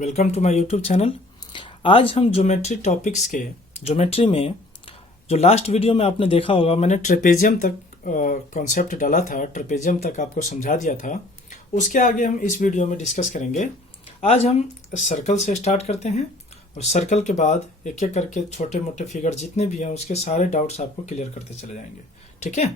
Welcome to my YouTube channel. आज हम geometry topics के ज्योमेट्री में जो लास्ट वीडियो में आपने देखा होगा, मैंने ट्रेपेजियम तक कॉन्सेप्ट डाला था, ट्रेपेजियम तक आपको समझा दिया था। उसके आगे हम इस वीडियो में डिस्कस करेंगे। आज हम सर्कल से स्टार्ट करते हैं और सर्कल के बाद एक एक करके छोटे मोटे फिगर जितने भी हैं उसके सारे डाउट्स आपको क्लियर करते चले जाएंगे। ठीक है,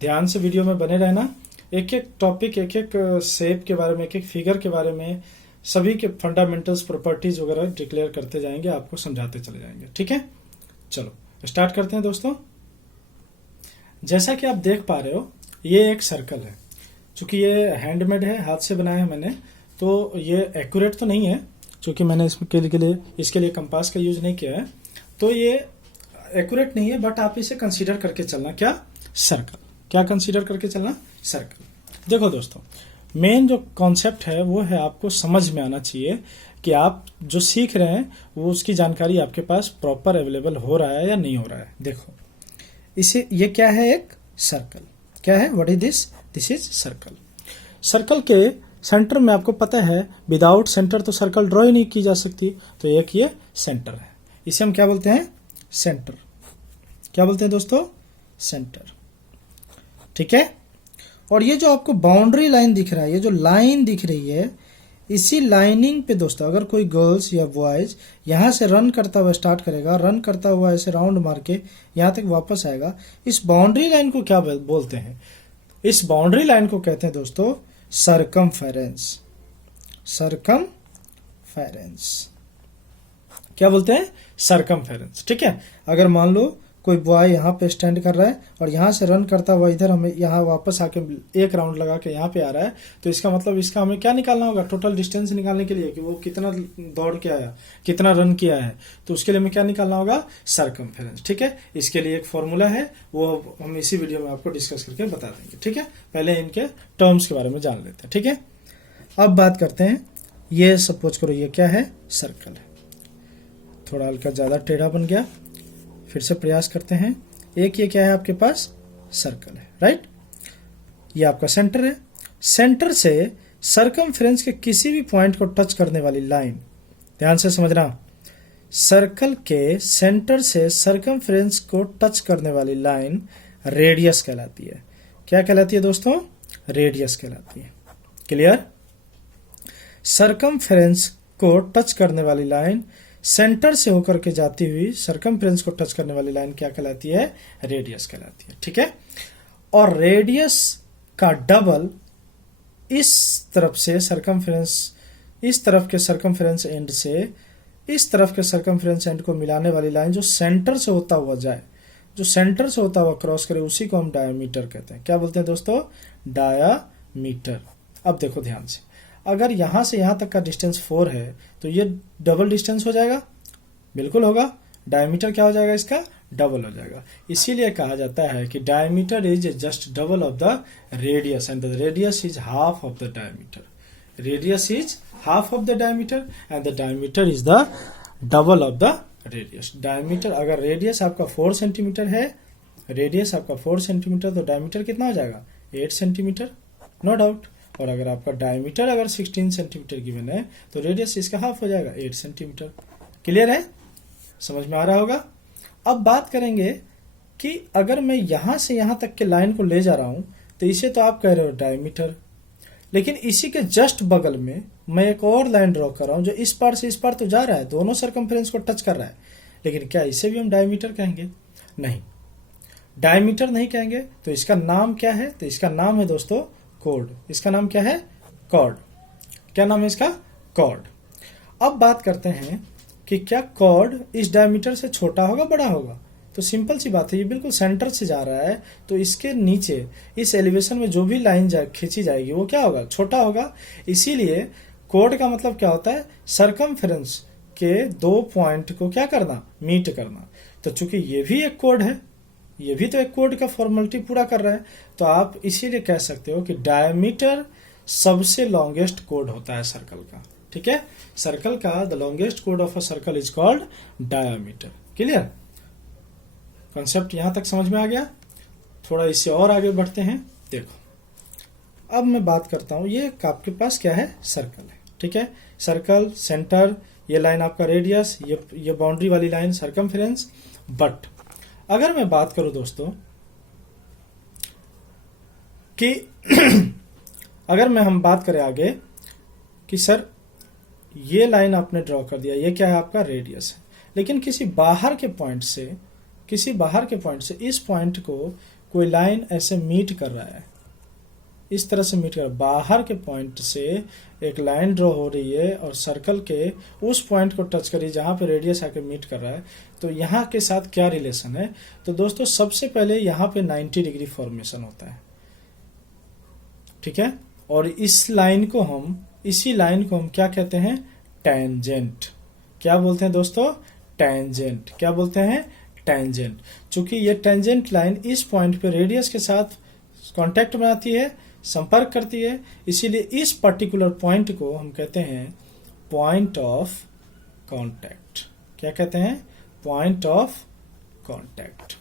ध्यान से वीडियो में बने रहना। एक एक टॉपिक, एक एक शेप के बारे में, एक एक फिगर के बारे में, सभी के फंडामेंटल्स, प्रॉपर्टीज वगैरह डिक्लेयर करते जाएंगे, आपको समझाते चले जाएंगे। ठीक है, चलो स्टार्ट करते हैं दोस्तों। जैसा कि आप देख पा रहे हो, ये एक सर्कल है। चूंकि ये हैंडमेड है, हाथ से बनाया है मैंने, तो ये एक्यूरेट तो नहीं है, चूंकि मैंने इसके लिए कंपास का यूज नहीं किया है, तो ये एक्यूरेट नहीं है। बट आप इसे कंसीडर करके चलना, क्या सर्कल, क्या कंसीडर करके चलना सर्कल। देखो दोस्तों, मेन जो कॉन्सेप्ट है वो है आपको समझ में आना चाहिए कि आप जो सीख रहे हैं वो उसकी जानकारी आपके पास प्रॉपर अवेलेबल हो रहा है या नहीं हो रहा है। देखो इसे, ये क्या है, एक सर्कल। क्या है, what is this? This is circle. Circle के सेंटर में आपको पता है, विदाउट सेंटर तो सर्कल ड्रॉ ही नहीं की जा सकती। तो एक ये सेंटर है, इसे हम क्या बोलते हैं? सेंटर। क्या बोलते हैं दोस्तों? सेंटर। ठीक है। और ये जो आपको बाउंड्री लाइन दिख रहा है, ये जो लाइन दिख रही है, इसी लाइनिंग पे दोस्तों अगर कोई गर्ल्स या बॉयज यहां से रन करता हुआ स्टार्ट करेगा, रन करता हुआ ऐसे राउंड मार के यहां तक वापस आएगा, इस बाउंड्री लाइन को क्या बोलते हैं? इस बाउंड्री लाइन को कहते हैं दोस्तों सरकमफेरेंस। सरकमफेरेंस क्या बोलते हैं? सरकमफेरेंस। ठीक है। अगर मान लो कोई बॉय यहाँ पे स्टैंड कर रहा है और यहाँ से रन करता हुआ इधर हमें यहाँ वापस आके एक राउंड लगा के यहाँ पे आ रहा है, तो इसका मतलब इसका हमें क्या निकालना होगा? टोटल डिस्टेंस निकालने के लिए कि वो कितना दौड़ के आया, कितना रन किया है, तो उसके लिए हमें क्या निकालना होगा? सरकमफेरेंस। ठीक है। इसके लिए एक फॉर्मूला है, वो हम इसी वीडियो में आपको डिस्कस करके बता देंगे। ठीक है, पहले इनके टर्म्स के बारे में जान लेते हैं। ठीक है, अब बात करते हैं। ये सपोज करो ये क्या है? सर्कल है। थोड़ा हल्का ज्यादा टेढ़ा बन गया, फिर से प्रयास करते हैं। एक ये क्या है आपके पास? सर्कल है, राइट। ये आपका सेंटर है। सेंटर से सरकमफ्रेंस के किसी भी पॉइंट को टच करने वाली लाइन, ध्यान से समझना, सर्कल के सेंटर से सरकमफ्रेंस को टच करने वाली लाइन रेडियस कहलाती है। क्या कहलाती है दोस्तों? रेडियस कहलाती है। क्लियर? सरकमफ्रेंस को टच करने वाली लाइन, सेंटर से होकर के जाती हुई सरकमफ्रेंस को टच करने वाली लाइन क्या कहलाती है? रेडियस कहलाती है। ठीक है। और रेडियस का डबल इस तरफ से सरकमफ्रेंस, इस तरफ के सरकमफ्रेंस एंड से इस तरफ के सरकमफ्रेंस एंड को मिलाने वाली लाइन जो सेंटर से होता हुआ जाए, जो सेंटर से होता हुआ क्रॉस करे, उसी को हम डायमीटर कहते हैं। क्या बोलते हैं दोस्तों? डायमीटर। अब देखो ध्यान से, अगर यहां से यहां तक का डिस्टेंस 4 है तो ये डबल डिस्टेंस हो जाएगा? बिल्कुल होगा। डायमीटर क्या हो जाएगा? इसका डबल हो जाएगा। इसीलिए कहा जाता है कि diameter is just double of the radius and the radius is half of the diameter. Radius is half of the diameter and the diameter is the double of the radius. Diameter, अगर radius आपका 4 centimetre है, radius आपका 4 centimetre, तो diameter कितना हो जाएगा? 8 centimetre, no doubt. और अगर आपका डायमीटर अगर 16 सेंटीमीटर गिवन है तो रेडियस इसका हाफ हो जाएगा, 8 सेंटीमीटर। क्लियर है? समझ में आ रहा होगा। अब बात करेंगे कि अगर मैं यहां से यहां तक के लाइन को ले जा रहा हूं तो इसे तो आप कह रहे हो डायमीटर, लेकिन इसी के जस्ट बगल में मैं एक और लाइन ड्रॉ कर रहा हूं जो इस पार से इस पार तो जा रहा है, दोनों सरकमफ्रेंस को टच कर रहा है, लेकिन क्या इसे भी हम डायमीटर कहेंगे? नहीं, डायमीटर नहीं कहेंगे। तो इसका नाम क्या है? तो इसका नाम है दोस्तों कॉर्ड। इसका नाम क्या है? कॉर्ड। क्या नाम है इसका? कॉर्ड। अब बात करते हैं कि क्या कॉर्ड इस डायमीटर से छोटा होगा, बड़ा होगा? तो सिंपल सी बात है, ये बिल्कुल सेंटर से जा रहा है, तो इसके नीचे इस एलिवेशन में जो भी लाइन खींची जाएगी वो क्या होगा? छोटा होगा। इसीलिए कॉर्ड का मतलब क्या होता है? सरकमफ्रेंस के दो पॉइंट को क्या करना? मीट करना। तो चूंकि ये भी एक कॉर्ड है, ये भी तो एक कोड का फॉर्मेलिटी पूरा कर रहा है, तो आप इसीलिए कह सकते हो कि डायमीटर सबसे लॉन्गेस्ट कोड होता है सर्कल का। ठीक है, सर्कल का the longest code of a circle is called diameter. Clear? Concept यहां तक समझ में आ गया? थोड़ा इससे और आगे बढ़ते हैं। देखो अब मैं बात करता हूं, ये आपके पास क्या है? सर्कल है, ठीक है। सर्कल, सेंटर, ये लाइन आपका रेडियस, ये बाउंड्री वाली लाइन सर्कमफेरेंस। बट अगर मैं बात करूं दोस्तों कि अगर हम बात करें आगे कि सर ये लाइन आपने ड्रॉ कर दिया, ये क्या है आपका रेडियस है, लेकिन किसी बाहर के पॉइंट से इस पॉइंट को कोई लाइन ऐसे मीट कर रहा है, इस तरह से मीट कर रहा है, बाहर के पॉइंट से एक लाइन ड्रॉ हो रही है और सर्कल के उस पॉइंट को टच करी जहां पे रेडियस आके मीट कर रहा है, तो यहाँ के साथ क्या रिलेशन है? तो दोस्तों सबसे पहले यहाँ पे 90 डिग्री फॉर्मेशन होता है, ठीक है। और इसी लाइन को हम क्या कहते हैं? टेंजेंट। क्या बोलते हैं दोस्तों? टेंजेंट। क्या बोलते हैं? टेंजेंट। चूंकि ये टेंजेंट लाइन इस पॉइंट पे रेडियस के साथ कांटेक्ट बनाती है, संपर्क करती है, इसीलिए इस पर्टिकुलर पॉइंट को हम कहते हैं पॉइंट ऑफ कांटेक्ट। क्या कहते हैं? Point of contact.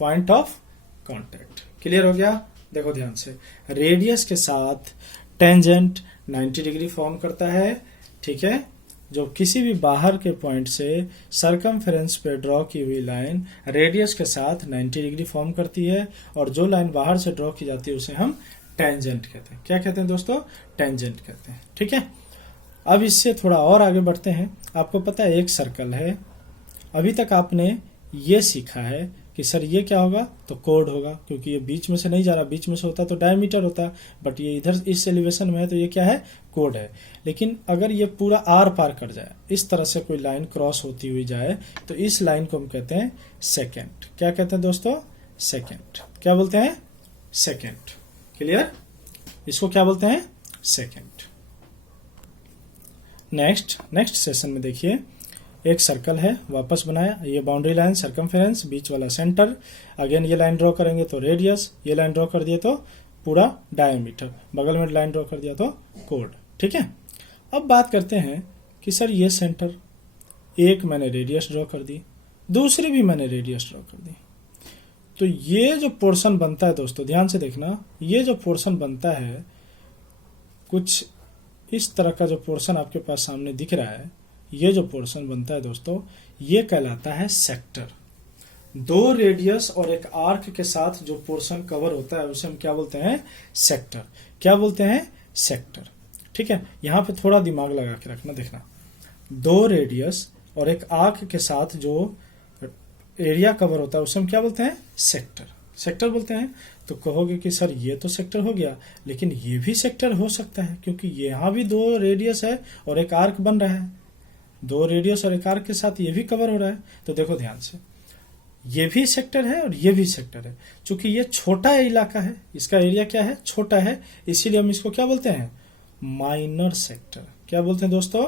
Point of contact. Clear हो गया? देखो ध्यान से, रेडियस के साथ टेंजेंट 90 डिग्री फॉर्म करता है, ठीक है। जो किसी भी बाहर के पॉइंट से सर्कमफेरेंस पे ड्रॉ की हुई लाइन रेडियस के साथ 90 डिग्री फॉर्म करती है, और जो लाइन बाहर से ड्रॉ की जाती है उसे हम टेंजेंट कहते हैं। क्या कहते हैं दोस्तों? टेंजेंट कहते हैं, ठीक है। अब इससे थोड़ा और आगे बढ़ते हैं। आपको पता है एक सर्कल है, अभी तक आपने ये सीखा है कि सर ये क्या होगा? तो कोड होगा, क्योंकि ये बीच में से नहीं जा रहा, बीच में से होता तो डायमीटर होता, बट ये इधर इस एलिवेशन में है तो ये क्या है? कोड है। लेकिन अगर ये पूरा आर पार कर जाए, इस तरह से कोई लाइन क्रॉस होती हुई जाए, तो इस लाइन को हम कहते हैं सेकेंड। क्या कहते हैं दोस्तों? सेकेंड। क्या बोलते हैं? सेकेंड। क्लियर? इसको क्या बोलते हैं? सेकेंड। नेक्स्ट सेशन में देखिए, एक सर्कल है, वापस बनाया, ये बाउंड्री लाइन सर्कमफेरेंस, बीच वाला सेंटर, अगेन ये लाइन ड्रॉ करेंगे तो रेडियस, ये लाइन ड्रॉ कर दिए तो पूरा डायमीटर, बगल में लाइन ड्रॉ कर दिया तो कोड, ठीक है। अब बात करते हैं कि सर ये सेंटर, एक मैंने रेडियस ड्रॉ कर दी, दूसरी भी मैंने रेडियस ड्रॉ कर दी, तो ये जो पोर्शन बनता है दोस्तों, ध्यान से देखना, ये जो पोर्शन बनता है, कुछ इस तरह का जो पोर्शन आपके पास सामने दिख रहा है, ये जो पोर्शन बनता है दोस्तों, ये कहलाता है सेक्टर। दो रेडियस और एक आर्क के साथ जो पोर्शन कवर होता है उसे हम क्या बोलते हैं? सेक्टर। क्या बोलते हैं? सेक्टर, ठीक है। यहां पे थोड़ा दिमाग लगा के रखना, देखना, दो रेडियस और एक आर्क के साथ जो एरिया कवर होता है उसे हम क्या बोलते हैं? सेक्टर। सेक्टर बोलते हैं। तो कहोगे कि सर ये तो सेक्टर हो गया, लेकिन ये भी सेक्टर हो सकता है, क्योंकि यहां भी दो रेडियस है और एक आर्क बन रहा है, दो रेडियस और एक आर्क के साथ ये भी कवर हो रहा है। तो देखो ध्यान से, ये भी सेक्टर है और ये भी सेक्टर है। चूंकि ये छोटा इलाका है, इसका एरिया क्या है? छोटा है, इसीलिए हम इसको क्या बोलते हैं? Minor sector. क्या बोलते हैं दोस्तों?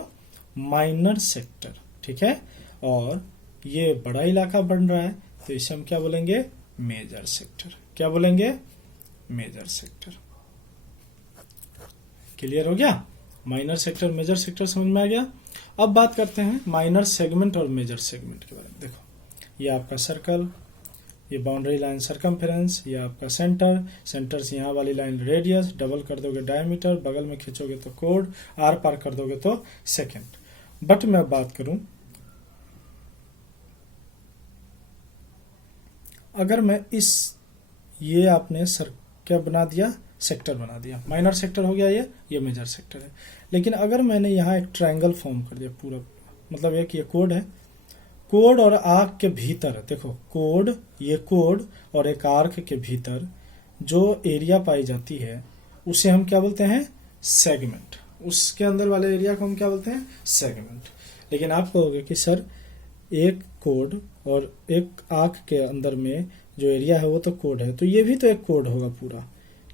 माइनर सेक्टर, ठीक है। और ये बड़ा इलाका बन रहा है तो इसे हम क्या बोलेंगे? Major sector. क्या बोलेंगे? Major sector. क्लियर हो गया? माइनर सेक्टर, मेजर सेक्टर समझ में आ गया। अब बात करते हैं माइनर सेगमेंट और मेजर सेगमेंट के बारे में। देखो, ये आपका सर्कल, ये बाउंड्री लाइन सर्कमफेरेंस, ये आपका सेंटर से यहाँ वाली लाइन रेडियस, डबल कर दोगे डायमीटर, बगल में खींचोगे तो कोड, आर पार कर दोगे तो सेकेंड। बट मैं बात करूं, अगर मैं ये आपने क्या बना दिया? सेक्टर बना दिया, माइनर सेक्टर हो गया ये मेजर सेक्टर है। लेकिन अगर मैंने यहाँ एक ट्रायंगल फॉर्म कर दिया पूरा, मतलब एक ये कोड है, कोड और आर्क के भीतर, देखो कोड, ये कोड और एक आर्क के भीतर जो एरिया पाई जाती है उसे हम क्या बोलते हैं? सेगमेंट। उसके अंदर वाले एरिया को हम क्या बोलते हैं? सेगमेंट। लेकिन आप कहोगे कि सर एक कोड और एक आर्क के अंदर में जो एरिया है वो तो कोड है, तो ये भी तो एक कोड होगा पूरा,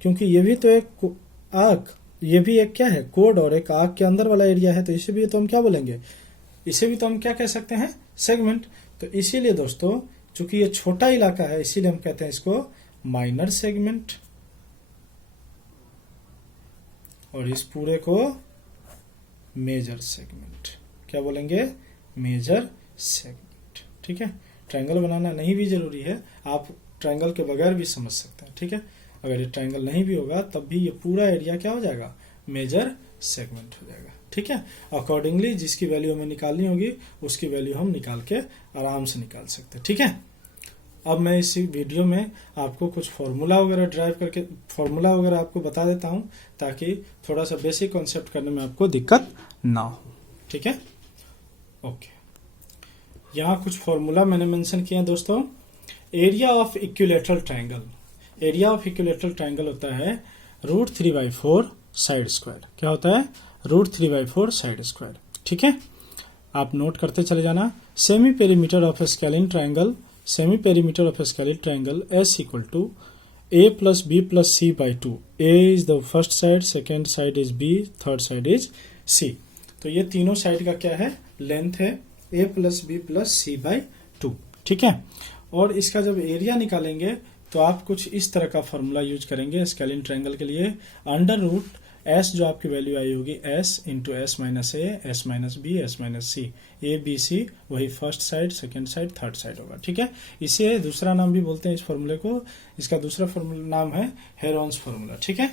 क्योंकि ये भी तो एक आर्क, ये भी एक क्या है? कोड, और एक आर्क के अंदर वाला एरिया है, तो इसे भी तो हम क्या बोलेंगे? इसे भी तो हम क्या कह सकते हैं? सेगमेंट। तो इसीलिए दोस्तों, चूंकि ये छोटा इलाका है, इसीलिए हम कहते हैं इसको माइनर सेगमेंट, और इस पूरे को मेजर सेगमेंट। क्या बोलेंगे? मेजर सेगमेंट, ठीक है। ट्रायंगल बनाना नहीं भी जरूरी है, आप ट्रायंगल के बगैर भी समझ सकते हैं, ठीक है। अगर ये ट्रायंगल नहीं भी होगा तब भी ये पूरा एरिया क्या हो जाएगा? मेजर सेगमेंट हो जाएगा। ठीक है। अकॉर्डिंगली जिसकी वैल्यू हमें निकालनी होगी उसकी वैल्यू हम निकाल के आराम से निकाल सकते हैं, ठीक है। अब मैं इस वीडियो में आपको कुछ फॉर्मूला वगैरह ड्राइव करके फॉर्मूला वगैरह आपको बता देता हूं ताकि थोड़ा सा बेसिक कॉन्सेप्ट करने में आपको दिक्कत ना हो, ठीक है। ओके, यहाँ कुछ फॉर्मूला मैंने मेंशन किए हैं दोस्तों। Area of equilateral triangle, area of equilateral triangle होता है √3/4 साइड स्क्वायर। क्या होता है? √3/4 साइड स्क्वायर, ठीक है। आप नोट करते चले जाना। Semi perimeter of a scalene triangle, semi perimeter of a scalene triangle S equal to A plus B plus C by 2। A is the first side, second side is B, third side is C। तो ये तीनों side का क्या है? Length है A plus B plus C by 2, ठीक है। और इसका जब एरिया निकालेंगे तो आप कुछ इस तरह का फॉर्मूला यूज करेंगे स्केलिन ट्रायंगल के लिए। अंडर रूट S जो आपकी वैल्यू आई होगी S into S minus a, S minus b, S minus c, a b c वही first side, second side, third side होगा, ठीक है। इसे दूसरा नाम भी बोलते हैं इस फॉर्मूले को। इसका दूसरा फॉर्मूला नाम है हेरोन्स फॉर्मूला, ठीक है।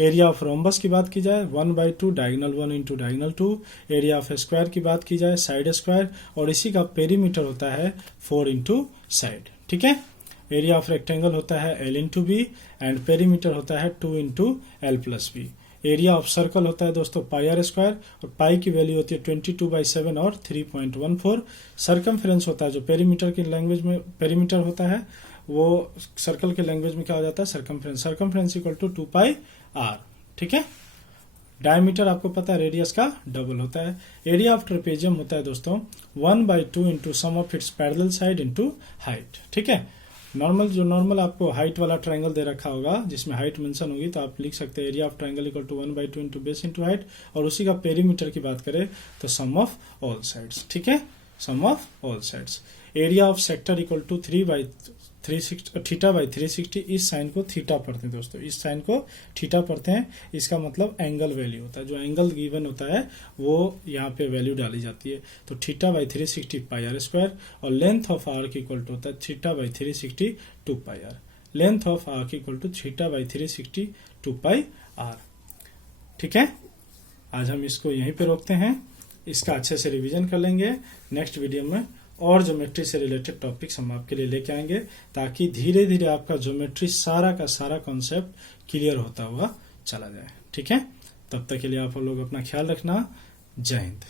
एरिया ऑफ रोम्बस की बात की जाए 1/2 diagonal 1 into diagonal 2। Area of square की बात की जाए साइड स्क्वायर, और इसी का पेरीमीटर होता है 4 इंटू साइड, ठीक है। एरिया ऑफ रेक्टेंगल होता है L into B and perimeter होता है 2 into L plus B. Area of circle होता है दोस्तों πr स्क्वायर, और पाई की वैल्यू होती है 22/7 और 3.14। सर्कमफ्रेंस होता है जो पेरीमीटर की लैंग्वेज में पेरीमीटर होता है, वो सर्कल के लैंग्वेज में क्या हो जाता है? Circumference. Circumference equal to 2πr, ठीक है। डायमीटर आपको पता है रेडियस का डबल होता है। एरिया ऑफ ट्रेपेजियम होता है दोस्तों 1/2 into sum of its parallel side into height, ठीक है। नॉर्मल आपको हाइट वाला ट्रायंगल दे रखा होगा जिसमें हाइट मेंशन होगी, तो आप लिख सकते हैं area of triangle equal to 1/2 into base into height, और उसी का पेरीमीटर की बात करें तो सम ऑफ ऑल साइड्स, ठीक है, sum of all sides. Area of sector equal to θ/360। इस साइन को थीटा पढ़ते हैं दोस्तों, इस साइन को थीटा पढ़ते हैं। इसका मतलब एंगल वैल्यू होता है, जो एंगल गिवन होता है वो यहाँ पे वैल्यू डाली जाती है। तो θ/360 πr स्क्वायर, और length of arc equal to होता है θ/360 2πr। Length of arc equal to θ/360 2πr, ठीक है। आज हम इसको यहीं पे रोकते हैं, इसका अच्छे से रिवीजन कर लेंगे। नेक्स्ट वीडियो में और ज्योमेट्री से रिलेटेड टॉपिक्स हम आपके लिए लेके आएंगे, ताकि धीरे धीरे आपका ज्योमेट्री सारा का सारा कॉन्सेप्ट क्लियर होता हुआ चला जाए, ठीक है। तब तक के लिए आप लोग अपना ख्याल रखना। जय हिंद।